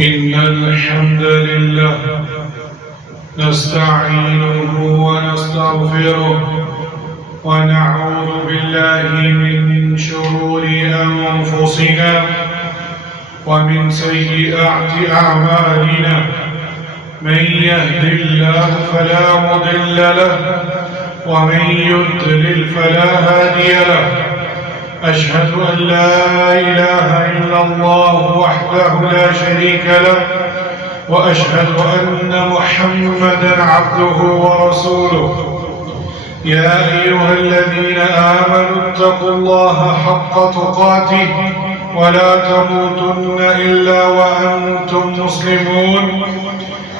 إن الحمد لله نستعينه ونستغفره ونعوذ بالله من شرور أنفسنا ومن سيئات أعمالنا. من يهد الله فلا مضل له ومن يضلل فلا هادي له. أشهد أن لا إله إلا الله وحده لا شريك له وأشهد أن محمدا عبده ورسوله. يا أيها الذين آمنوا اتقوا الله حق تقاته ولا تموتن إلا وأنتم مسلمون.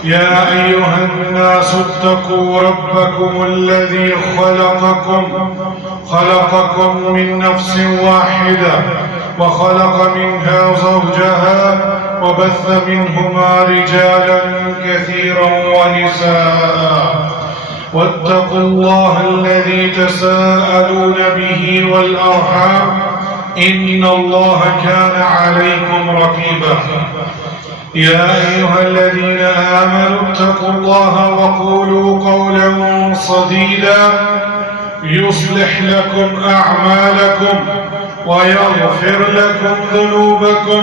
يا أيها الناس اتقوا ربكم الذي خلقكم من نفس واحدة وخلق منها زوجها وبث منهما رجالا كثيرا ونساء. واتقوا الله الذي تساءلون به والأرحام إن الله كان عليكم رقيبا. يا أيها الذين آمنوا اتقوا الله وقولوا قولا سديدا يصلح لكم أعمالكم ويغفر لكم ذنوبكم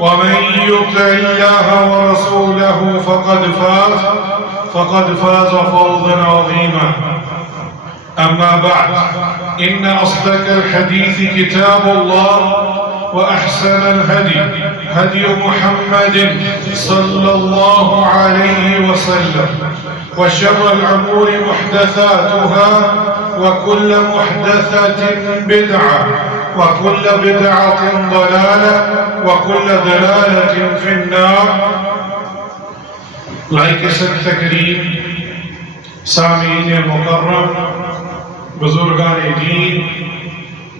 ومن يطع الله ورسوله فقد فاز فوزا عظيما. أما بعد إن أصدق الحديث كتاب الله وأحسن الهدي هدي محمد صلى الله عليه وسلم وشر الأمور محدثاتها وكل محدثة بدعة وكل بدعة ضلالة وكل ضلالة في النار. لائق تکریم سامعین مکرم، بزرگان دین،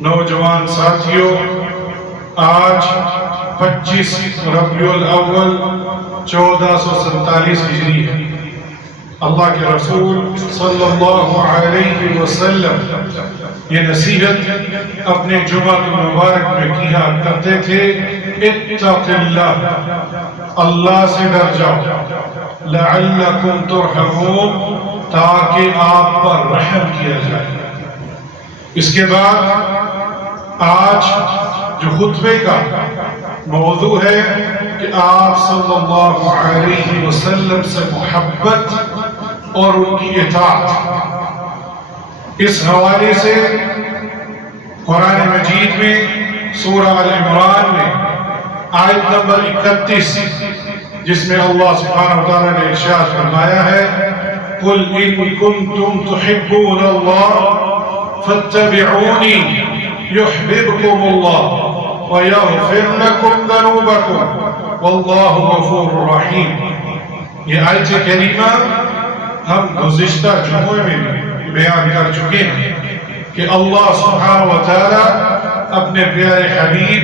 نوجوان ساتھیوں، آج 25 ربیع الاول 1447 ہجری ہے. اللہ کے رسول صلی اللہ علیہ وسلم یہ نصیحت اپنے جمعہ مبارک میں کیا کرتے تھے: اتق اللہ، اللہ سے ڈر جاؤ، لعلکم ترحمون، تاکہ آپ پر رحم کیا جائے. اس کے بعد آج جو خطبے کا موضوع ہے کہ آپ صلی اللہ علیہ وسلم سے محبت اور ان کی اطاعت، اس حوالے سے قرآن مجید میں سورہ آل عمران میں آیت نمبر 31 جس میں اللہ سبحانہ وتعالیٰ نے ارشاد فرمایا ہے: قُلْ إِن كُنتُمْ تُحِبُّونَ اللَّهَ فَاتَّبِعُونِي يُحْبِبْكُمُ اللَّهُ وَيَغْفِرْ لَكُمْ ذَنُوبَكُمْ وَاللَّهُ غَفُورٌ رَحِيمٌ. یہ آیت کریمہ ہم گزشتہ جمعے میں بیان کر چکے ہیں کہ اللہ سبحانہ وتعالی اپنے پیارے حبیب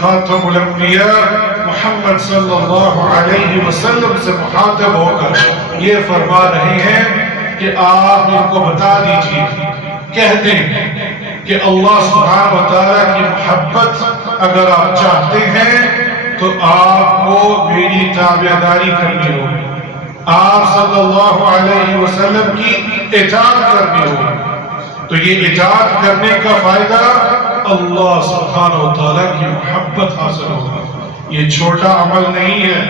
خاتم الانبیاء محمد صلی اللہ علیہ وسلم سے مخاطب ہو کر یہ فرما رہے ہیں کہ آپ ان کو بتا دیجئے، کہہ دیں کہ اللہ سبحانہ وتعالی کی محبت اگر آپ چاہتے ہیں تو آپ کو میری تابعداری کرنی ہوگی، آپ صلی اللہ علیہ وسلم کی اطاعت کرنی ہوگی. تو یہ اطاعت کرنے کا فائدہ اللہ سبحانہ وتعالی کی محبت حاصل ہوگا. یہ چھوٹا عمل نہیں ہے.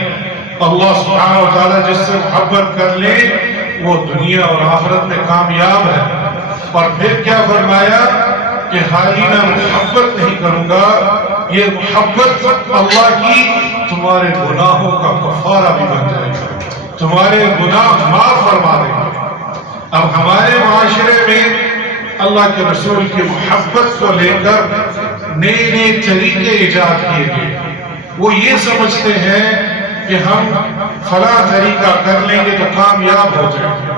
اللہ سبحانہ وتعالی جس سے محبت کر لے وہ دنیا اور آخرت میں کامیاب ہے. اور پھر کیا فرمایا کہ خالی میں محبت نہیں کروں گا، یہ محبت اللہ کی تمہارے گناہوں کا کفارہ بھی بن جائے گا، تمہارے گناہ معاف فرما دے گا. اب ہمارے معاشرے میں اللہ کے رسول کی محبت کو لے کر نئے نئے طریقے ایجاد کیے گئے. وہ یہ سمجھتے ہیں کہ ہم فلاں طریقہ کر لیں گے تو کامیاب ہو جائیں گے.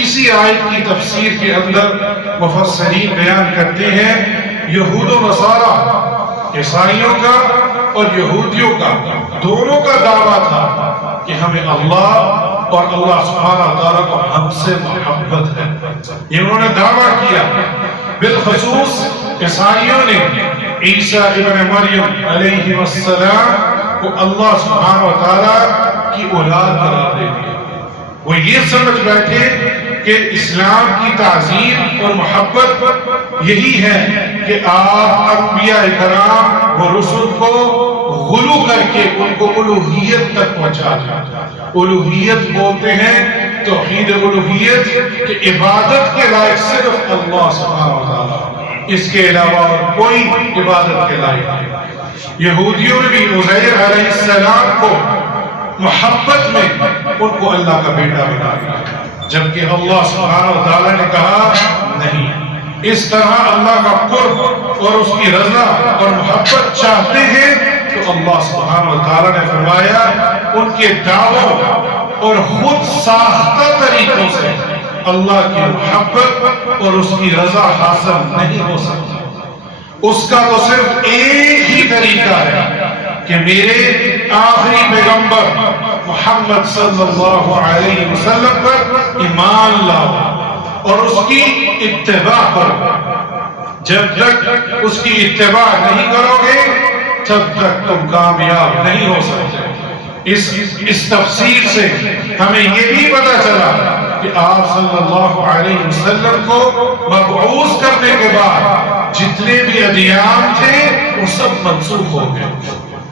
اسی آیت کی تفسیر کے اندر مفسرین بیان کرتے ہیں یہود و نصارہ، عیسائیوں کا اور یہودیوں کا دونوں کا دعویٰ تھا کہ ہمیں اللہ اور اللہ سبحانہ وتعالیٰ کو ہم سے محبت ہے. یہ انہوں نے دعویٰ کیا. بالخصوص عیسائیوں نے عیسیٰ ابن مریم علیہ السلام کو اللہ سبحانہ و تعالیٰ کی اولاد قرار دے دیا۔ وہ یہ سمجھ بیٹھے کہ اسلام کی تعظیم اور محبت یہی ہے کہ آپ انبیاء کرام و رسل کو غلو کر کے ان کو الوہیت تک پہنچا دیں۔ الوہیت بولتے ہیں توحید الوہیت کہ عبادت کے لائق صرف اللہ سبحانہ و تعالیٰ، اس کے علاوہ اور کوئی عبادت کے لائق نہیں۔ یہودیوں نے بھی عزیر علیہ السلام کو محبت میں ان کو اللہ کا بیٹا بنا دیا، جبکہ اللہ سبحانہ و تعالیٰ نے کہا نہیں۔ اس طرح اللہ کا قرب اور اس کی رضا اور محبت چاہتے ہیں تو اللہ سبحانہ و تعالیٰ نے فرمایا ان کے دعووں اور خود ساختہ طریقوں سے اللہ کی محبت اور اس کی رضا حاصل نہیں ہو سکتی۔ اس کا تو صرف ایک ہی طریقہ ہے کہ میرے آخری پیغمبر محمد صلی اللہ علیہ وسلم پر ایمان لاؤ اور اس کی اتباع کرو۔ جب تک اس کی اتباع نہیں کرو گے تب تک تم کامیاب نہیں ہو سکتے۔ اس تفسیر سے ہمیں یہ بھی پتہ چلا کہ آپ صلی اللہ علیہ وسلم کو مبعوث کرنے کے بعد جتنے بھی ادیان تھے وہ سب منسوخ ہو گئے،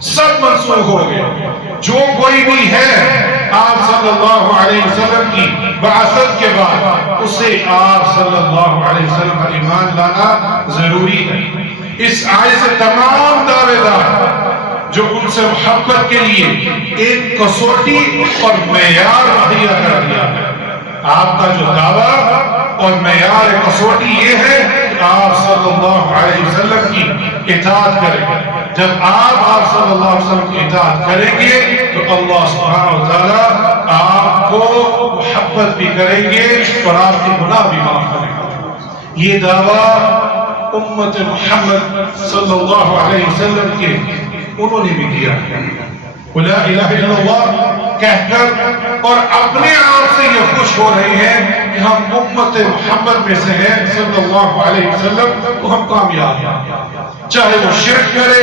سب منسوخ ہو گئے۔ جو کوئی بھی ہے آپ صلی اللہ علیہ وسلم کی بعثت کے بعد اسے آپ صلی اللہ علیہ وسلم پر ایمان لانا ضروری ہے۔ اس آیت سے تمام دعوے دار جو ان سے محبت کے لیے ایک کسوٹی اور معیار مہیا کر دیا ہے۔ آپ کا جو دعویٰ اور معیار کسوٹی یہ ہے کہ آپ صلی اللہ علیہ وسلم کی اطاعت کریں۔ جب آپ صلی اللہ علیہ وسلم کی اطاعت کریں گے تو اللہ سبحانہ و تعالیٰ آپ کو محبت بھی کریں گے اور آپ کے گناہ بھی معاف کریں گے۔ یہ دعویٰ امت محمد صلی اللہ علیہ وسلم کے انہوں نے بھی کیا لا الہ الا اللہ کہہ کر اور اپنے آپ سے یہ خوش ہو رہے ہیں کہ ہم امت محمد میں سے ہیں صلی اللہ علیہ وسلم تو ہم کامیاب ہیں۔ چاہے وہ شرک کرے،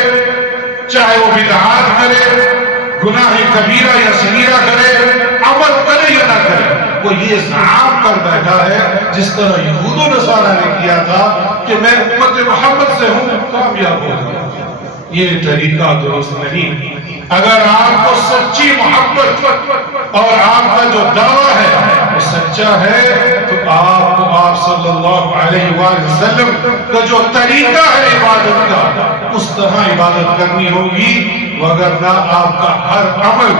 چاہے وہ بدعات کرے، گناہ کبیرہ یا صغیرہ کرے، عمل کرے یا نہ کرے، وہ یہ زعام کر بیٹھا ہے جس طرح یہود و نصارہ نے کیا تھا کہ میں امت محمد سے ہوں کامیاب ہو گیا۔ یہ طریقہ درست نہیں۔ اگر آپ کو سچی محبت اور آپ کا جو دعویٰ ہے وہ سچا ہے تو آپ کو آپ صلی اللہ علیہ وآلہ وسلم کا جو طریقہ ہے عبادت کا اس طرح عبادت کرنی ہوگی، وگرنہ آپ کا ہر عمل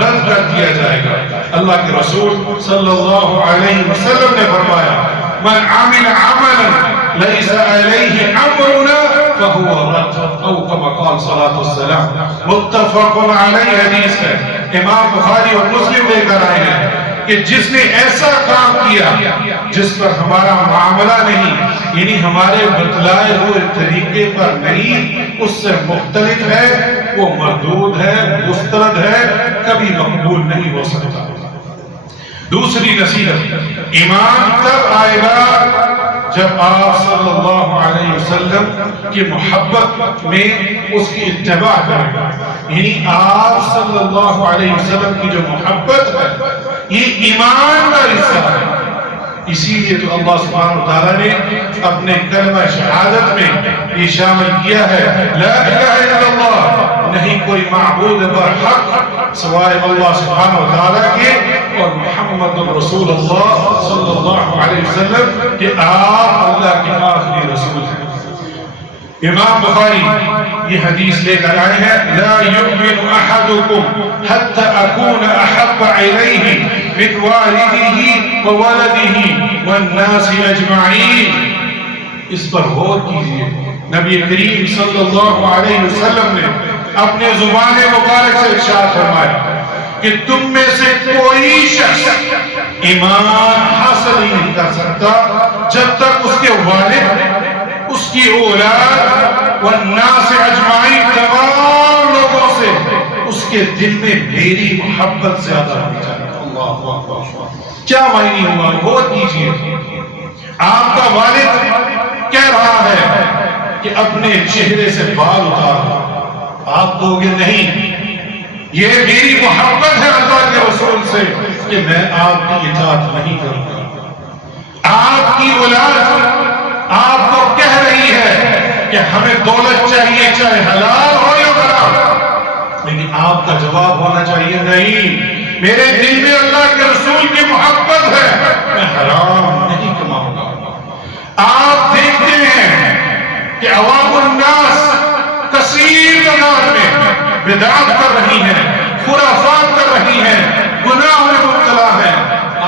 رد کر دیا جائے گا۔ اللہ کے رسول صلی اللہ علیہ وسلم نے فرمایا من عمل عملا ليس عليه امرنا فهو رد او كما قال صلاة والسلام۔ متفق علیہ حدیث ہے، امام بخاری اور مسلم لے کر آئے ہیں کہ جس نے ایسا کام کیا جس پر ہمارا معاملہ نہیں، یعنی ہمارے بتلائے ہوئے طریقے پر نہیں، اس سے مختلف ہے، وہ مردود ہے، مسترد ہے، کبھی مقبول نہیں ہو سکتا۔ دوسری نصیحت، ایمان تب آئے گا جب آپ صلی اللہ علیہ وسلم کی محبت میں اس کی اتباع کریں، یعنی آپ صلی اللہ علیہ وسلم کی جو محبت ہے یہ ایمان کا حصہ ہے۔ اسی لیے تو اللہ سبحانہ وتعالیٰ نے اپنے کلمہ شہادت میں یہ شامل کیا ہے لا الہ الا اللہ، نہیں کوئی معبود برحق سوائے اللہ سبحانہ وتعالیٰ کے، اور محمد رسول اللہ صلی اللہ علیہ وسلم کہ آپ اللہ کے آخری رسول ہیں۔ امام بخاری یہ حدیث لے کر آئے ہیں لا یؤمن احدکم حتی اکون احب الیہ من والدہ وولدہ والناس اجمعین۔ اس پر غور کیجئے، نبی کریم صلی اللہ علیہ وسلم نے اپنے زبان مبارک سے ارشاد فرمایا کہ تم میں سے کوئی شخص ایمان حاصل نہیں کر سکتا جب تک اس کے والد، اس کی اولاد والناس اجمعین تمام لوگوں سے اس کے دل میں میری محبت زیادہ ہو جائے۔ اللہ اکبر، کیا معنی ہوا؟ غور کیجئے، آپ کا والد کہہ رہا ہے کہ اپنے چہرے سے بال اتارو، آپ کہو گے نہیں یہ میری محبت ہے اللہ کے رسول سے کہ میں آپ کی اطاعت نہیں کروں گا۔ آپ کی اولاد آپ کو کہہ رہی ہے کہ ہمیں دولت چاہیے، چاہے حلال ہو یا حرام، لیکن آپ کا جواب ہونا چاہیے نہیں، میرے دل میں اللہ کے رسول کی محبت ہے، میں حرام نہیں کماؤں گا۔ آپ دیکھتے ہیں کہ عوام الناس کثیر تعداد میں بدعات کر رہی ہیں، خرافات کر رہی ہیں، گناہ میں مبتلا ہیں،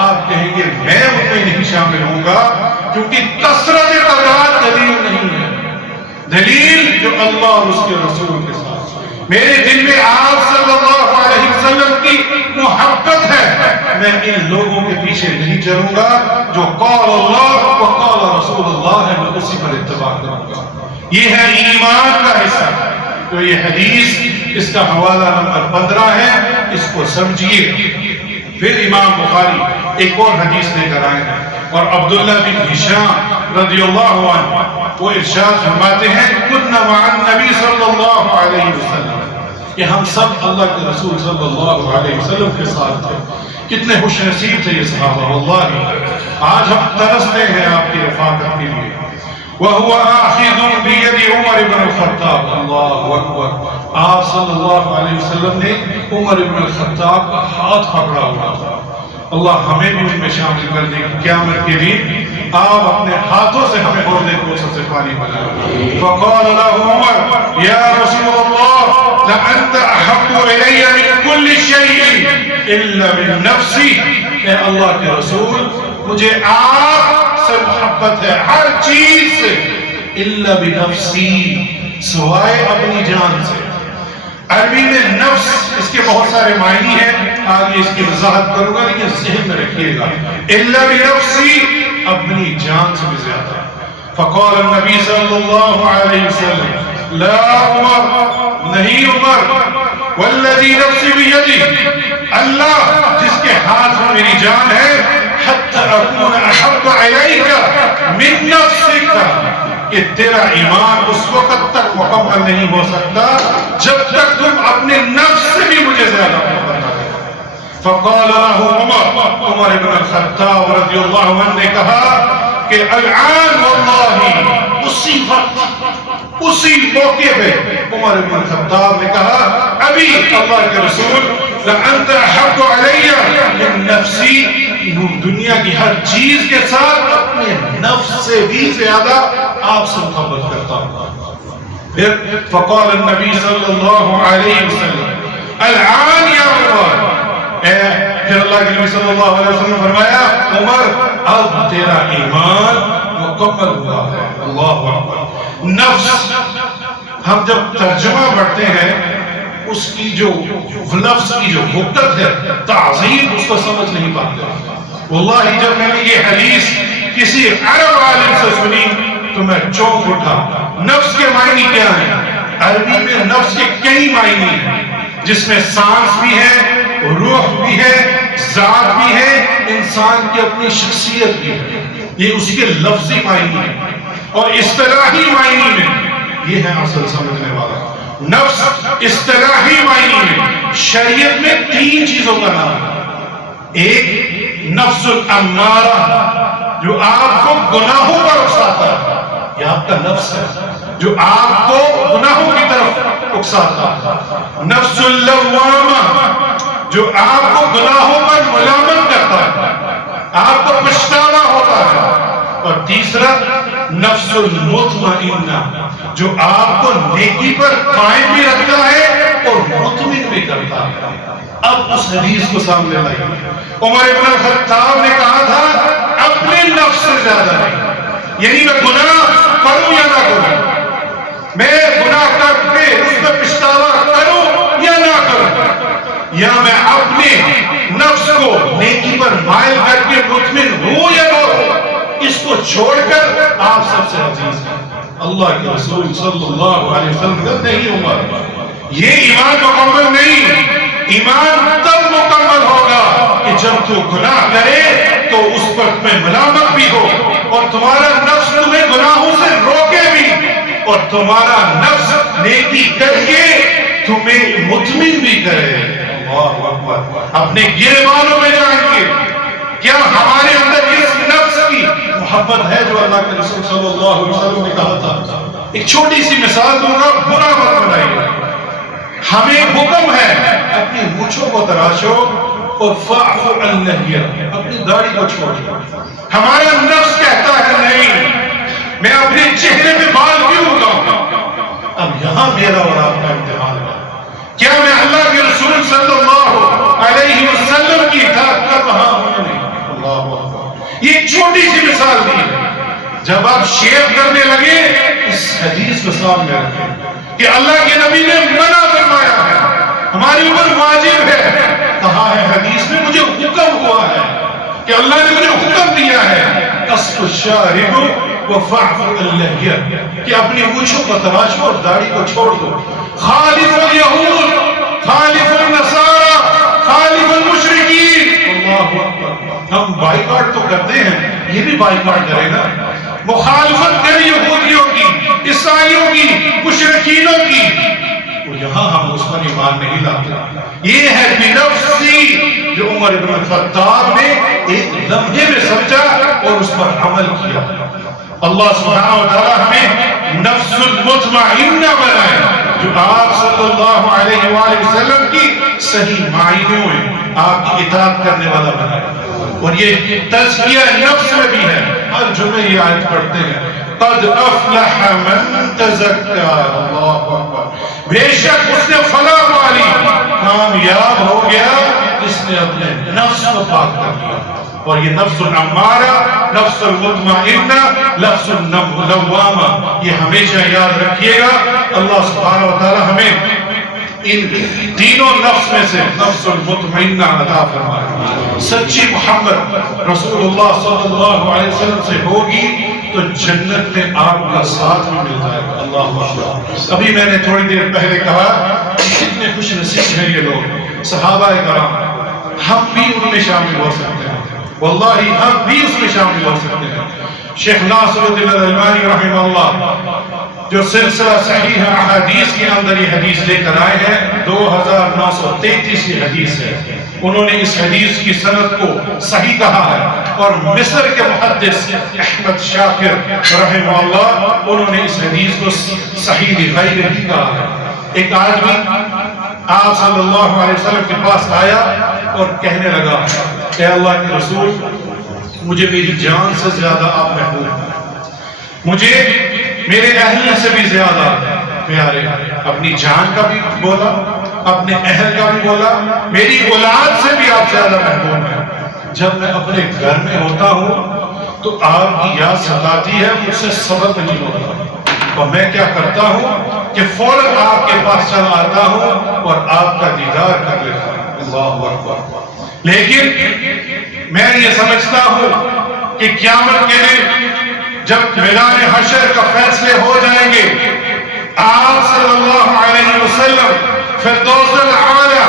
آپ کہیں گے میں ان میں نہیں شامل ہوں گا، کیونکہ کثرت تعداد دلیل نہیں ہے، دلیل جو اللہ اور اس کے رسول کے ساتھ۔ میرے دل میں آپ صلی اللہ علیہ وسلم کی محبت ہے، میں ان لوگوں کے پیچھے نہیں چلوں گا، جو قول اللہ و قول رسول اللہ ہے میں اسی پر اتباع کروں گا۔ یہ ہے ایمان کا حصہ۔ تو یہ حدیث اس کا حوالہ نمبر 15 ہے، اس کو سمجھیے۔ پھر امام بخاری ایک اور حدیث لے کر آئے ہیں، اور عبداللہ بن ہشام رضی اللہ عنہ وہ ارشاد فرماتے ہیں کنا مع النبی صلی اللہ علیہ وسلم، کہ ہم سب اللہ کے رسول صلی اللہ علیہ وسلم کے ساتھ تھے۔ کتنے خوش نصیب تھے یہ صحابہ، واللہ آج ہم ترستے ہیں آپ کی رفاقت کے لیے۔ وَهُوَ آخِذٌ بِيَدِ عمر بن الخطاب، اللہ اکبر، آپ صلی اللہ علیہ وسلم نے عمر بن الخطاب کا ہاتھ پکڑا ہوا تھا۔ اللہ ہمیں بھی ان میں شامل کر دے، قیامت کے دن آپ اپنے ہاتھوں سے ہمیں حوض کوثر سے پانی پلائیں۔ فقال له عمر یا رسول اللہ لأنت احب الی من کل شیء الا من نفسی، اے اللہ کے رسول مجھے آپ سے محبت ہے ہر چیز سے، الا بنفسی، سوائے اپنی جان سے۔ عربی میں نفس اس کے بہت سارے معنی ہیں، آگے اس کی وضاحت کروں گا، لیکن ذہن میں رکھیے گا الا بنفسی، اپنی جان سے بھی زیادہ۔ فقال النبی صلی اللہ علیہ وسلم لا عمر، نہیں عمر، والذی نفسی بیدی، اللہ جس کے ہاتھ میں میری جان ہے، حتی اکون احب علیک من نفسک، کہ تیرا ایمان اس وقت تک مکمل نہیں ہو سکتا جب تک تم اپنے نفس سے بھی مجھے زیادہ محبت نہ کرو۔ فقال له عمر بن الخطاب رضی اللہ عنہ نے کہا کہ الآن واللہ، اسی وقت اسی موقع پہ عمر بن الخطاب نے کہا ابھی اللہ کے رسول لأنت احب علی من نفسی، دنیا کی ہر چیز کے ساتھ اپنے نفس سے بھی زیادہ آپ سے محبت کرتا ہوں۔ پھر فقال النبی صلی اللہ علیہ وسلم الآن یا عمر، پھر اللہ کے نبی صلی اللہ علیہ وسلم نے فرمایا عمر اب تیرا ایمان مکمل ہوا ہے۔ اللہ اکبر۔ نفس ہم جب ترجمہ پڑھتے ہیں اس کی جو لفظ کی جو حقیقت ہے، تعظیم، اس کو سمجھ نہیں پاتے۔ واللہ جب میں نے یہ حدیث کسی عرب عالم سے سنی تو میں چونک اٹھا۔ نفس کے معنی کیا ہیں؟ عربی میں نفس کے کئی معنی ہیں، جس میں سانس بھی ہے، روح بھی ہے، ذات بھی ہے، انسان کی اپنی شخصیت بھی ہے۔ یہ اس کے لفظی معنی ہے، اور اصطلاحی معنی میں یہ ہے اصل سمجھنے والا۔ نفس اصطلاحی معنی میں شریعت میں 3 چیزوں کا نام ہے۔ ایک نفس الامارہ، جو آپ کو گناہوں پر اکساتا ہے، یہ آپ کا نفس ہے جو آپ کو گناہوں کی طرف اکساتا ہے۔ نفس اللوامہ، جو آپ کو گناہوں پر ملامت کرتا ہے، آپ کو پچھتاوا ہوتا ہے۔ اور تیسرا نفس المطمئنہ، جو آپ کو نیکی پر قائم بھی رکھتا ہے اور مطمئن بھی کرتا ہے۔ اب اس حدیث کو سامنے لائیے۔ عمر بن الخطاب نے کہا تھا اپنے نفس سے زیادہ نہیں، یعنی میں گناہ کروں یا نہ کروں، میں گناہ کر کے اس میں پچھتاوا کروں یا نہ کروں، یا میں اپنے نفس کو نیکی پر مائل کر کے مطمئن ہوں یا نہ ہوں، اس کو چھوڑ کر آپ سب سے عزیز ہیں۔ اللہ کے رسول صلی اللہ علیہ وسلم کہتے نہیں عمر، یہ ایمان مکمل نہیں۔ ایمان تب مکمل ہوگا کہ جب تو گناہ کرے تو اس پر تمہیں ملامت بھی ہو، اور تمہارا نفس تمہیں گناہوں سے روکے بھی، اور تمہارا نفس نیکی کر کے تمہیں مطمئن بھی کرے. اللہ اکبر. اپنے گریبانوں میں جان کے کیا ہمارے اندر اس نفس کی محبت ہے جو اللہ کے رسول صلی اللہ علیہ وسلم نے کہا تھا؟ ایک چھوٹی سی مثال دوں گا، برا مت بنائیے. ہمیں حکم ہے اپنی مونچھوں کو تراشو اور فاعف عن لحیہ، اپنی داڑھی کو چھوڑ دو. ہمارا نفس کہتا ہے نہیں، میں اپنے چہرے پہ بال کیوں اگاؤں؟ اب یہاں میرا اور آپ کا امتحان ہے. کیا میں اللہ کے رسول صلی اللہ علیہ وسلم کی اطاعت کر رہا ہوں یا نہیں؟ اللہ اکبر. یہ ایک چھوٹی سی مثال دی ہے. جب آپ شیئر کرنے لگے اس حدیث کو سامنے رکھیں کہ اللہ کے نبی نے منع فرمایا ہے، ہماری اوپر واجب ہے. کہا ہے حدیث میں، مجھے حکم ہوا ہے کہ اللہ نے مجھے حکم دیا ہے قص الشارب وفعف اللحیہ، کہ اپنی مونچھوں کو تراشو اور داڑھی کو چھوڑ دو. خالف الیہود، خالف النصارى، خالف المشرکین. اللہ اکبر. ہم بائیکاٹ تو کرتے ہیں، یہ بھی بائیکاٹ کرے گا. مخالفت کرے یہودیوں کی، عیسائیوں کی، مشرکینوں کی. تو یہاں ہم اس پر ایمان نہیں لاتے. یہ ہے بنفسی جو عمر بن الخطاب نے ایک لمحے میں سمجھا اور اس پر عمل کیا. اللہ سبحانہ و تعالی ہمیں نفس المطمئنہ بنائے جو آپ صلی اللہ علیہ وآلہ وسلم کی صحیح معنیوں میں آپ کی اطاعت کرنے والا بنائے. اور یہ تزکیہ نفس میں بھی ہے. ہر جمعے یہ آیت پڑھتے ہیں، قد افلح من تزکا. اللہ اکبر. بے شک اس نے فلاح پالی، کامیاب ہو گیا اس نے اپنے نفس کو پاک کر لیا. اور یہ نفس الامارہ، نفس المطمئنہ، نفس اللوامہ، یہ ہمیشہ یاد رکھیے گا. اللہ سبحانہ و تعالی ہمیں ان تینوں نفس میں سے نفس المطمئنہ عطا فرمائے. سچی محبت رسول اللہ صلی اللہ علیہ وسلم سے ہوگی تو جنت میں آپ کا ساتھ بھی مل جائے گا. اللہ اکبر. ابھی میں نے تھوڑی دیر پہلے کہا کتنے خوش نصیب ہیں یہ لوگ، صحابہ کرام. ہم بھی ان میں شامل ہو سکتے ہیں، واللہ ہم بھی اس میں شامل ہو سکتے ہیں. شیخ ناصر الدین الالبانی رحمہ اللہ جو سلسلہ صحیح احادیث کے اندر یہ حدیث لے کر آئے ہیں، 2933 یہ حدیث ہے. انہوں نے اس حدیث کی سند کو صحیح کہا ہے. اور مصر کے محدث احمد شاکر رحمہ اللہ انہوں نے اس حدیث کو صحیح غیر ہی کہا ہے. ایک آدمی آپ صلی اللہ علیہ وسلم کے پاس آیا اور کہنے لگا، اے اللہ کے رسول، مجھے میری جان سے زیادہ آپ محبوب ہیں، مجھے میرے اہل سے بھی زیادہ پیارے. اپنی جان کا بھی بولا، اپنے اہل کا بھی بولا، میری اولاد سے بھی آپ زیادہ محبوب ہیں. جب میں اپنے گھر میں ہوتا ہوں تو آپ کی یاد ستاتی ہے، مجھ سے صبر نہیں ہوتا. اور میں کیا کرتا ہوں کہ فوراً آپ کے پاس چل آتا ہوں اور آپ کا دیدار کر لیتا ہوں. اللہ اکبر. لیکن میں یہ سمجھتا ہوں کہ قیامت کے دن جب میدان حشر کا فیصلے ہو جائیں گے، آپ صلی اللہ علیہ وسلم فردوس الاعلی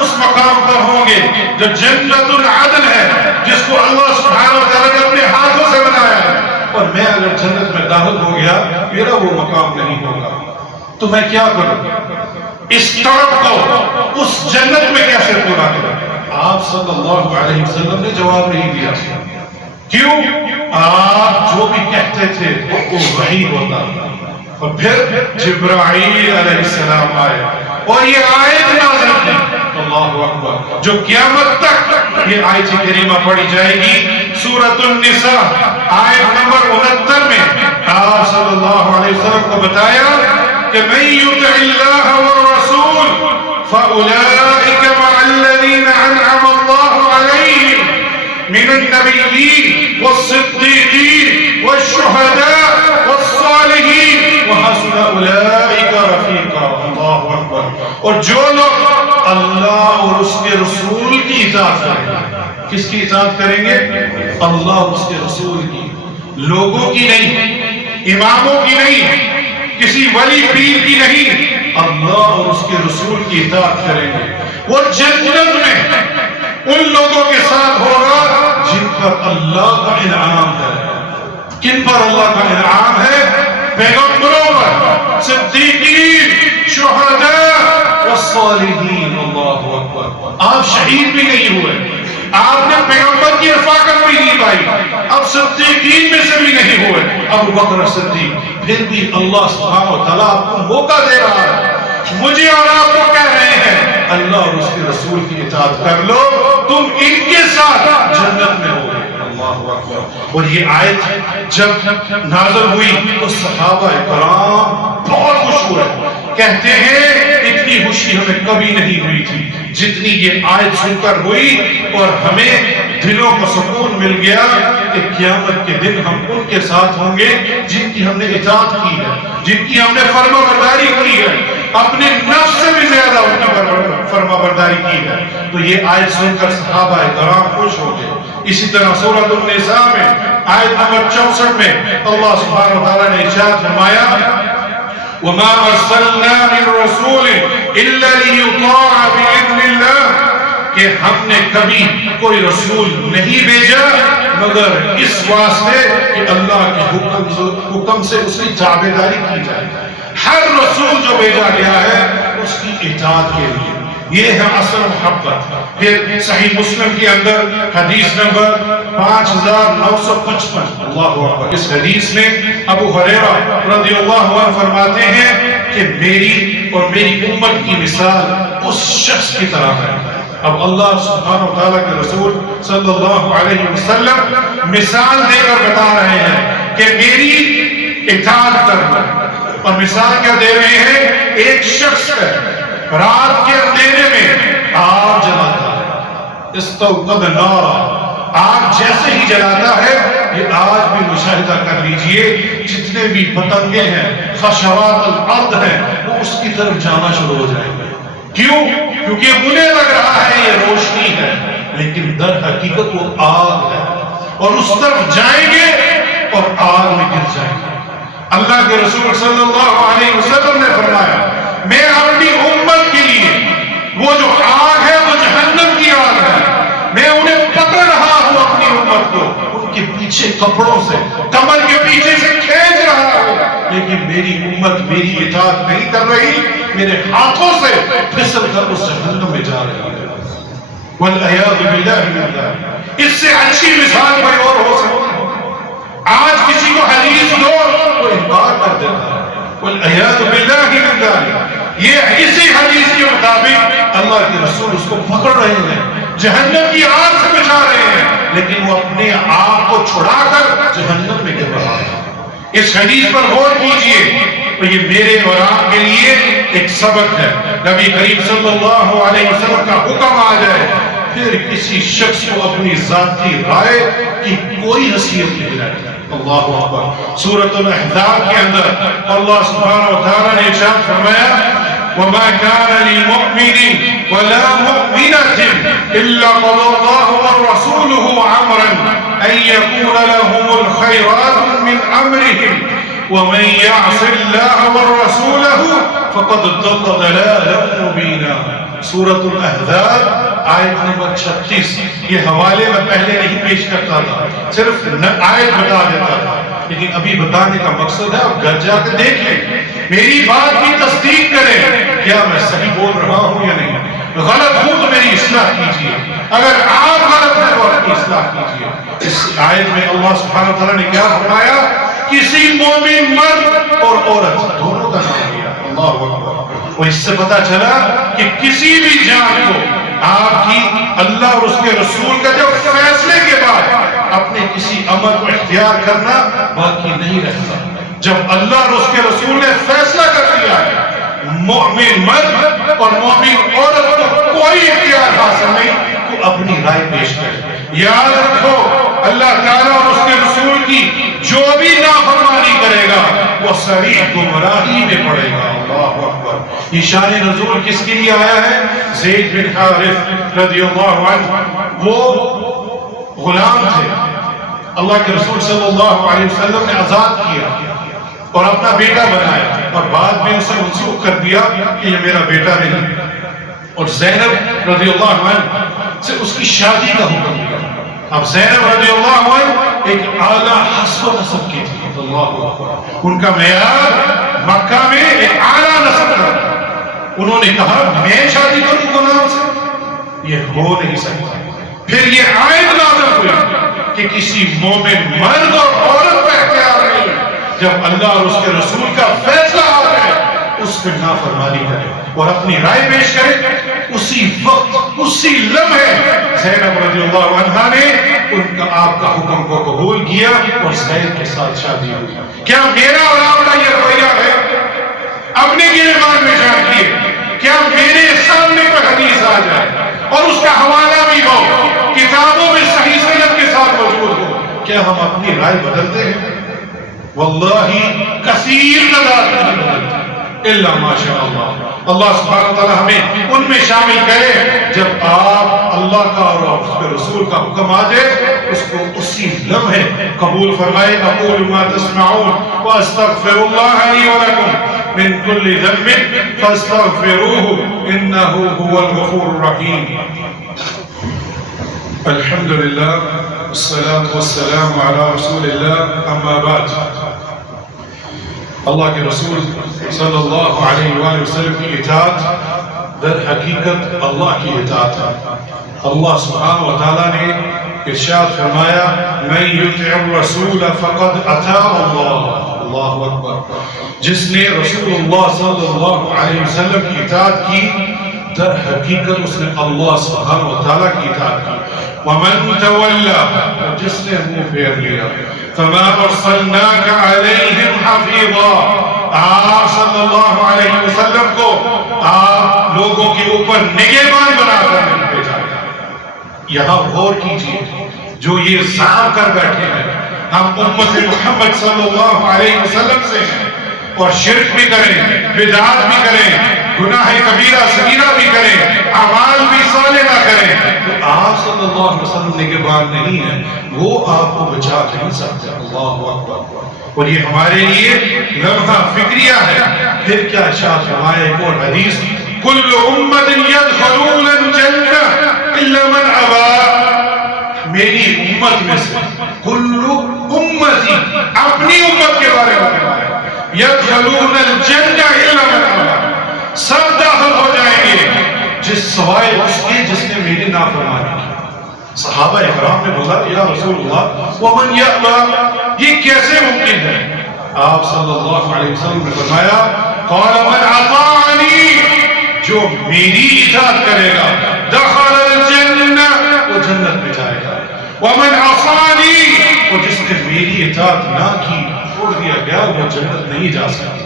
اس مقام پر ہوں گے جو جنت العدن ہے، جس کو اللہ سبحانہ و تعالیٰ نے اپنے ہاتھوں سے بنایا ہے. اور میں اگر جنت میں داخل ہو گیا، میرا وہ مقام نہیں ہوگا. تو میں کیا کروں؟ اس طرف کو اس جنت میں کیسے پورا کروں؟ آپ صلی اللہ علیہ وسلم نے جواب نہیں دیا. کیوں؟ آپ جو بھی کہتے تھے وہ وحی ہوتا. اور پھر جبرائیل علیہ السلام آئے اور یہ آیت نازل کی. اللہ اکبر. جو قیامت تک یہ آیت کریمہ پڑھی جائے گی، سورۃ النساء آیت نمبر 69 میں آپ صلی اللہ علیہ وسلم کو بتایا کہ من یطع اللہ والرسول فاولئک مع الذین انعم اللہ علیہم من النبیین والصدیقین والشہداء والصالحین وحسن اولئک رفیقا. اللہ اکبر. اور جو لوگ اللہ اور اس کے رسول کی اطاعت کریں گے، کس کی اطاعت کریں گے؟ اللہ اور اس کے رسول کی. لوگوں کی نہیں، اماموں کی نہیں، کسی ولی پیر کی نہیں، اللہ اور اس کے رسول کی اطاعت کریں گے. وہ جنت میں ان لوگوں کے ساتھ ہوگا جن پر اللہ کا انعام ہے. کن پر اللہ کا انعام ہے؟ پیغمبروں پر، الصالحین. اللہ اکبر. آپ شہید بھی نہیں ہوئے, آپ نے پیغمبر کی رفاقت بھی نہیں پائی, اب صدیقین میں سے بھی نہیں ہوئے, ابو بکر صدیق. پھر بھی اللہ سبحانہ و تعالیٰ آپ کو موقع دے رہا ہے, مجھے اور آپ کو کہہ رہے ہیں اللہ اور اس کے رسول کی اطاعت کر لو, تم ان کے ساتھ جنت میں ہو گے. اللہ اکبر. اور یہ آیت جب نازل ہوئی تو صحابہ کرام بہت خوش ہوئے, کہتے ہیں اتنی خوشی ہمیں کبھی نہیں ہوئی تھی جتنی یہ آیت سن کر ہوئی, اور ہمیں دلوں کو سکون مل گیا کہ قیامت کے دن ہم ان کے ساتھ ہوں گے جن کی ہم نے اطاعت کی ہے, جن کی ہم نے فرما برداری کی ہے, اپنے نفس سے بھی زیادہ ان کی فرما برداری کی ہے. تو یہ آیت سن کر صحابہ کرام خوش ہو گئے. اسی طرح سورۃ النساء میں آیت نمبر 64 میں اللہ سبحانہ و تعالیٰ نے ارشاد فرمایا وَمَا أَرْسَلْنَا مِن رَّسُولٍ إِلَّا لِيُطَاعَ بِإِذْنِ اللَّهِ, کہ ہم نے کبھی کوئی رسول نہیں بھیجا مگر اس واسطے کہ اللہ کے حکم سے اس کی تابعداری کی جائے. ہر رسول جو بھیجا گیا ہے اس کی اطاعت کے لیے, یہ ہے اصل محبت. پھر صحیح مسلم کے اندر حدیث نمبر 5955, اللہ اکبر, اس حدیث میں ابو ہریرہ رضی اللہ عنہ فرماتے ہیں کہ میری اور میری امت کی مثال اس شخص کی طرح ہے. اب اللہ سبحانہ و تعالیٰ کے رسول صلی اللہ علیہ وسلم مثال دے کر بتا رہے ہیں کہ میری اطاعت کرنا, اور مثال کیا دے رہے ہیں, ایک شخص ہے رات کے اندھیرے میں آگ جلاتا ہے, استوقد نارا, آگ جیسے ہی جلاتا ہے, یہ آج بھی مشاہدہ کر لیجئے جتنے بھی پتنگے ہیں, خشوات الارض ہیں, وہ اس کی طرف جانا شروع ہو جائیں گے. کیوں؟ کیونکہ انہیں لگ رہا ہے یہ روشنی ہے, لیکن در حقیقت وہ آگ ہے, اور اس طرف جائیں گے اور آگ میں گر جائیں گے. اللہ کے رسول صلی اللہ علیہ وسلم نے فرمایا میں اپنی امت کے لیے وہ جو آگ ہے وہ جہنم کی آگ ہے, میں انہیں پکڑ رہا ہوں اپنی امت کو, ان کے پیچھے کپڑوں سے, کمر کے پیچھے سے کھینچ رہا ہوں, لیکن میری امت میری اطاعت نہیں کر رہی, میرے ہاتھوں سے پھسل کر اس جہنم میں جا رہی ہے. والعیاذ باللہ من ذلک. اس سے اچھی مثال کوئی اور ہو سکتی ہے؟ آج کسی کو حدیث دو تو انکار کر دیتا ہے. والعیاذ باللہ من ذلک. یہ اسی حدیث کے مطابق اللہ کے رسول اس کو پکڑ رہے ہیں, جہنم کی آگ سے بچا رہے ہیں, لیکن وہ اپنے آپ کو چھڑا کر جہنم میں گر رہا ہے. اس حدیث پر غور کیجئے تو یہ میرے اور آپ کے لیے ایک سبق ہے. نبی کریم صلی اللہ علیہ وسلم کا حکم آ جائے پھر کسی شخص کو اپنی ذاتی رائے کی کوئی حیثیت نہیں رہتی. اللہ اکبر. سورۃ الاحزاب کے اندر اللہ سبحانہ و تعالیٰ نے ارشاد فرمایا وَمَا كَانَ لِمُؤْمِنٍ وَلَا مُؤْمِنَةٍ إِلَّا قَضَى اللَّهُ وَرَسُولُهُ أَمْرًا أَن يَكُونَ لَهُمُ الْخَيْرَاتُ مِنْ أَمْرِهِمْ وَمَن يَعْصِ اللَّهَ وَرَسُولَهُ فَقَدْ ضَلَّ ضَلَالًا مُبِينًا. سورۃ الاحزاب آیت نمبر 36. یہ حوالے میں پہلے نہیں پیش کرتا تھا, صرف آیت بتا دیتا تھا, لیکن ابھی بتانے کا مقصد ہے آپ گھر جا کے دیکھ لیں, میری بات کی تصدیق کریں, کیا میں صحیح بول رہا ہوں یا نہیں. غلط ہوں تو میری اصلاح کیجیے, اگر آپ غلط ہیں تو اپنی اصلاح کیجیے. اس آیت میں اللہ سبحانہ وتعالیٰ نے کیا فرمایا, کسی مومن مرد اور عورت دونوں کا نام لیا. اللہ اکبر. اور اس سے پتا چلا کہ کسی بھی جان کو آپ کی اللہ اور اس کے رسول کا جب فیصلے کے بعد اپنے کسی عمل کو اختیار کرنا باقی نہیں رہتا. جب اللہ اور اس کے رسول نے فیصلہ کر دیا ہے مومن مرد اور مومن عورت کو کوئی اختیار حاصل نہیں تو اپنی رائے پیش کرے. یاد رکھو اللہ تعالیٰ اور اس کے رسول کی جو بھی نافرمانی کرے گا وہ صریح گمراہی میں پڑے گا. اللہ اکبر. یہ شان نزول کس کے لیے آیا ہے؟ زید بن حارث رضی اللہ عنہ. وہ غلام تھے, اللہ کے رسول صلی اللہ علیہ وسلم نے آزاد کیا اور اپنا بیٹا بنایا, اور بعد میں اسے منسوخ کر دیا کہ یہ میرا بیٹا نہیں, اور زینب رضی اللہ عنہ سے اس کی شادی کا حکم دیا. اب زینب رضی اللہ عنہ ایک اعلیٰ حسب و نسب کی تھی. اللہ اکبر. ان کا معیار مکہ میں ایک اعلیٰ نسب تھا. انہوں نے کہا میں شادی کروں غلام سے؟ یہ ہو نہیں سکتا۔ پھر یہ آیت نازل ہوئی کہ کسی مومن مرد اور عورت پہ اختیار نہیں جب اللہ اور اس کے رسول کا فیصلہ آ جائے اس پہ نافرمانی کرے اور اپنی رائے پیش کرے۔ اسی وقت اسی لمحے زینب رضی اللہ عنہا نے ان کا آپ کا حکم کو قبول کیا اور زید کے ساتھ شادی ہوئی۔ کیا میرا اور آپ کا یہ رویہ ہے؟ اپنے گریبان میں جان کیے کیا میرے سامنے پر حدیث آ جائے اور اس کا حوالہ بھی ہو، کتابوں میں صحیح سند کے ساتھ موجود ہو، کیا ہم اپنی رائے بدلتے ہیں؟ واللہ کثیر تعداد نہیں بدلتے الا ماشاء اللہ۔ اللہ سبحانہ وتعالی ہمیں ان میں شامل کرے جب آپ اللہ کا اور اس کے رسول کا حکم آ جائے اس کو اسی لمحے قبول فرمائے۔ اقول ما تسمعون واستغفر اللہ لی ولکم من كل ذنب فاستغفروه انه هو الغفور الرحیم۔ الحمد للہ والصلاة والسلام على رسول اللہ، اما بعد۔ اللہ کے رسول صلی اللہ علیہ وآلہ وسلم کی اطاعت در حقیقت اللہ کی اطاعت ہے۔ اللہ سبحانہ وتعالیٰ نے ارشاد فرمایا من یطع الرسول فقد اطاع اللہ۔ اللہ اکبر۔ جس نے رسول اللہ صلی اللہ علیہ وسلم کی اطاعت کی در حقیقت اس نے اللہ سبحانہ وتعالیٰ کی اطاعت کی۔ ومن تولى، جس نے منہ پھیر لیا، فما ارسلناک علیہم حفیظا، آپ صلی اللہ علیہ وسلم کو آپ لوگوں کے اوپر نگہبان بنا کر نہیں بھیجا۔ یہاں غور کیجیے، جو یہ زعم کر بیٹھے ہیں ہم امت محمد صلی اللہ علیہ وسلم سے ہیں اور شرک بھی کریں، بدعات بھی کریں، گناہ کبیرہ صغیرہ بھی کریں، اعمال بھی صالح نہ کریں، تو آپ صلی اللہ علیہ وسلم نگہبان نہیں ہیں، وہ آپ کو بچا نہیں سکتے۔ اللہ اکبر۔ اور یہ ہمارے لیے لمحہ فکریہ ہے۔ پھر کیا ارشاد فرمایا ایک اور حدیث، کل امت یدخلون الجنہ الا من ابا، میری امت میں سے کل امتی، اپنی امت کے بارے میں یدخلون الجنہ الا من ابا، سب داخل ہو جائیں گے جس سوائے اس کے جس نے میری نافرمانی کی۔ صحابہ اکرام نے بولا یا رسول اللہ ومن یأبى، یہ کیسے ممکن ہے؟ آپ صلی اللہ علیہ وسلم نے فرمایا قال من اطاعنی، جو میری اطاعت کرے گا دخل الجنہ، وہ جنت میں جائے گا، ومن عصانی، اور جس نے میری اطاعت نہ کی چھوڑ دیا گیا وہ جنت نہیں جا سکتا۔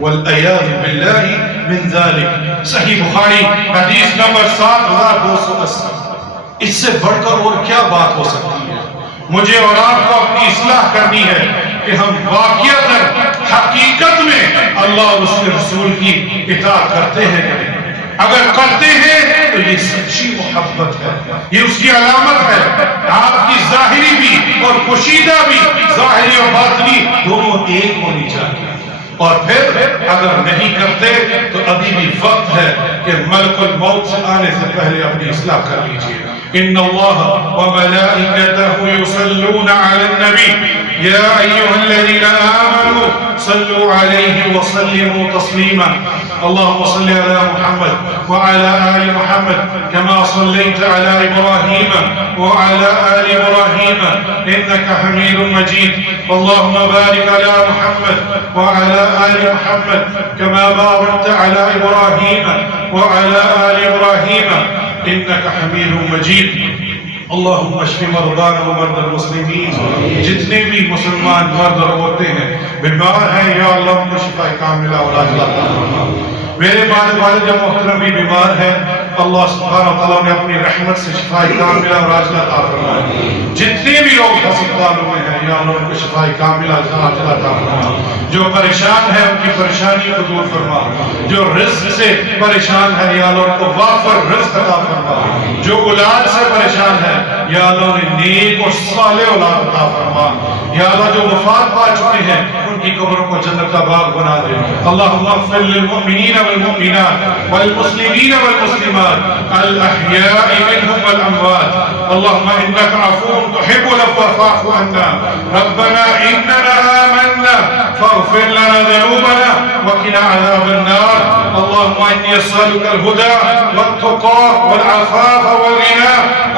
والعیاذ باللہ من ذلک، صحیح بخاری حدیث نمبر 7280۔ اس سے بڑھ کر اور کیا بات ہو سکتی ہے؟ مجھے اور آپ کو اپنی اصلاح کرنی ہے کہ ہم واقعتاً حقیقت میں اللہ اور اس کے رسول کی اطاعت کرتے ہیں کہ نہیں۔ اگر کرتے ہیں تو یہ سچی محبت ہے، یہ اس کی علامت ہے۔ آپ کی ظاہری بھی اور پوشیدہ بھی، ظاہری اور باطنی دونوں ایک ہونی چاہیے۔ اور پھر اگر نہیں کرتے تو ابھی بھی وقت ہے کہ ملک الموت سے آنے سے پہلے اپنی اصلاح کر لیجئے۔ ان اللہ وملائکتہ یصلون علی النبی یا ایھا الذین آمنوا صلوا علیہ وسلموا تسلیما۔ اللهم صل على محمد وعلى آل محمد كما صليت على إبراهيم وعلى آل إبراهيم إنك حميد مجيد۔ اللهم بارك على محمد وعلى آل محمد كما باركت على إبراهيم وعلى آل إبراهيم إنك حميد مجيد۔ اللهم اشف مرضانا ومرضى المسلمین، جتنے بھی مسلمان مرد اور عورتیں ہیں بیمار ہیں یا اللہ ان کو شفا کاملہ اور عاجلہ عطا فرما۔ میرے والد محترم بھی بیمار ہیں، اللہ سبحانہ وتعالیٰ نے اپنی رحمت سے شفا کاملہ اور عاجلہ عطا فرمائے۔ جتنے بھی لوگ ہسپتالوں میں ہیں یا اللہ ان کو شفا کاملہ اور عاجلہ عطا فرما۔ جو پریشان ہیں ان کی پریشانی کو دور فرما، جو رزق سے پریشان ہے یا اللہ ان کو وافر رزق عطا فرما، جو اولاد سے پریشان ہے یا اللہ نے نیک اور صالح اولاد عطا فرما، یا اللہ جو وفات پا چکے ہیں ان کی قبروں کو جنت کا باغ بنا دے۔ اللہم اغفر للمؤمنین والمؤمنات والمسلمین والمسلمات الاحیاء منهم والاموات اللهم إنك عفو تحب العفو فاعف عنا. ربنا إننا آمنا فاغفر لنا ذنوبنا وقنا عذاب النار. اللهم إني أسألك الهدى والتقى والعفاف والغنى.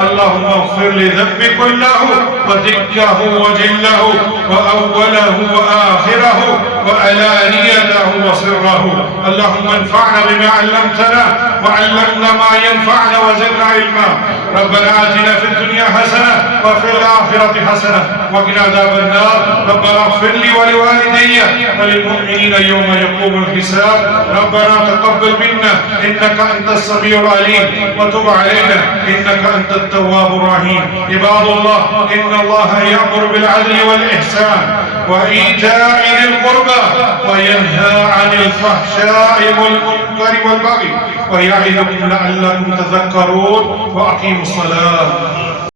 اللهم اغفر لي ذنبي كله ودكه وجله وأوله وآخره وعلانيته وسره. اللهم انفعنا بما علمتنا وعلمنا ما ينفعنا وزدنا علما. ربنا آتنا في الدنيا حسنة وفي الآخرة حسنة وقنا عذاب النار. ربنا اغفر لي ولوالدي وللمؤمنين يوم يقوم الحساب. ربنا تقبل منا إنك أنت السميع العليم وتب علينا إنك أنت التواب الرحيم. عباد الله، إن الله يأمر بالعدل والإحسان وإيتاء ذي القربى وينهى عن الفحشاء والمنكر والبغي ويعظكم لعلكم تذكرون. وأقيموا الصلاة.